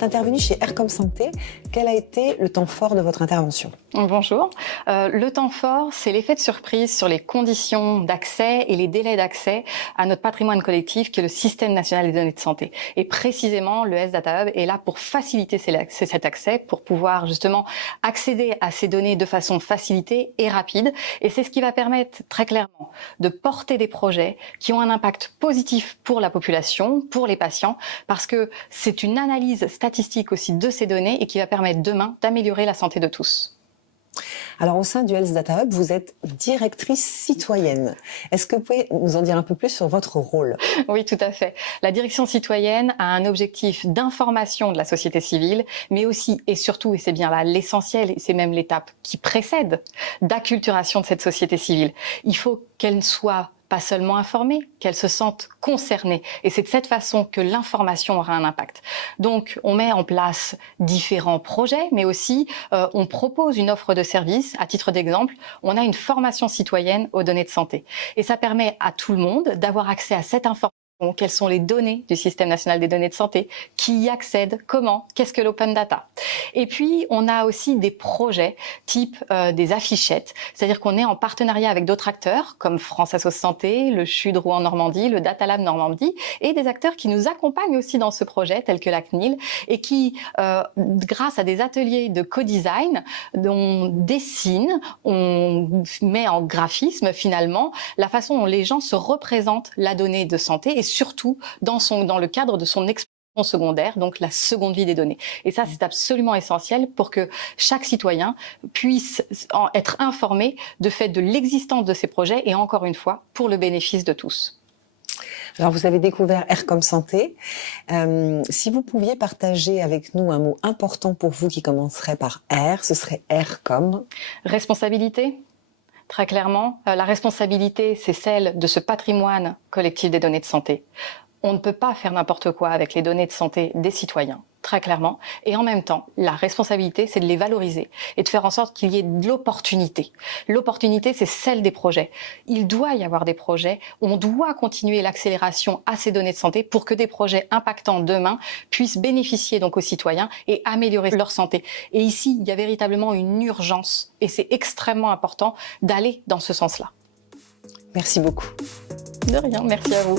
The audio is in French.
êtes intervenu chez Aircom Santé. Quel a été le temps fort de votre intervention? Bonjour. Le temps fort, c'est l'effet de surprise sur les conditions d'accès et les délais d'accès à notre patrimoine collectif qui est le Système national des données de santé. Et précisément, le Health Data Hub est là pour faciliter cet accès, pour pouvoir justement accéder à ces données de façon facilitée et rapide. Et c'est ce qui va permettre très clairement de porter des projets qui ont un impact positif pour la population, pour les patients, parce que c'est une analyse statistique aussi de ces données et qui va permettre demain d'améliorer la santé de tous. Alors, au sein du Health Data Hub, vous êtes directrice citoyenne. Est-ce que vous pouvez nous en dire un peu plus sur votre rôle? Oui, tout à fait. La direction citoyenne a un objectif d'information de la société civile, mais aussi et surtout, et c'est bien là l'essentiel, et c'est même l'étape qui précède, d'acculturation de cette société civile. Il faut qu'elle soit pas seulement informée, qu'elle se sente concernée. Et c'est de cette façon que l'information aura un impact. Donc, on met en place différents projets, mais aussi on propose une offre de service. À titre d'exemple, on a une formation citoyenne aux données de santé. Et ça permet à tout le monde d'avoir accès à cette information. Quelles sont les données du Système national des données de santé? Qui y accède? Comment? Qu'est-ce que l'open data? Et puis, on a aussi des projets type des affichettes, c'est-à-dire qu'on est en partenariat avec d'autres acteurs comme France Assos Santé, le CHU de Rouen Normandie, le Data Lab Normandie, et des acteurs qui nous accompagnent aussi dans ce projet, tels que la CNIL, et qui, grâce à des ateliers de co-design, on dessine, on met en graphisme finalement la façon dont les gens se représentent la donnée de santé et surtout dans le cadre de son expérience secondaire, donc la seconde vie des données. Et ça, c'est absolument essentiel pour que chaque citoyen puisse être informé de fait de l'existence de ces projets et encore une fois, pour le bénéfice de tous. Alors, vous avez découvert Aircom Santé. Si vous pouviez partager avec nous un mot important pour vous qui commencerait par R, ce serait Aircom. Responsabilité. Très clairement, la responsabilité, c'est celle de ce patrimoine collectif des données de santé. On ne peut pas faire n'importe quoi avec les données de santé des citoyens, très clairement. Et en même temps, la responsabilité, c'est de les valoriser et de faire en sorte qu'il y ait de l'opportunité. L'opportunité, c'est celle des projets. Il doit y avoir des projets. On doit continuer l'accélération à ces données de santé pour que des projets impactants demain puissent bénéficier donc aux citoyens et améliorer leur santé. Et ici, il y a véritablement une urgence et c'est extrêmement important d'aller dans ce sens-là. Merci beaucoup. De rien, merci à vous.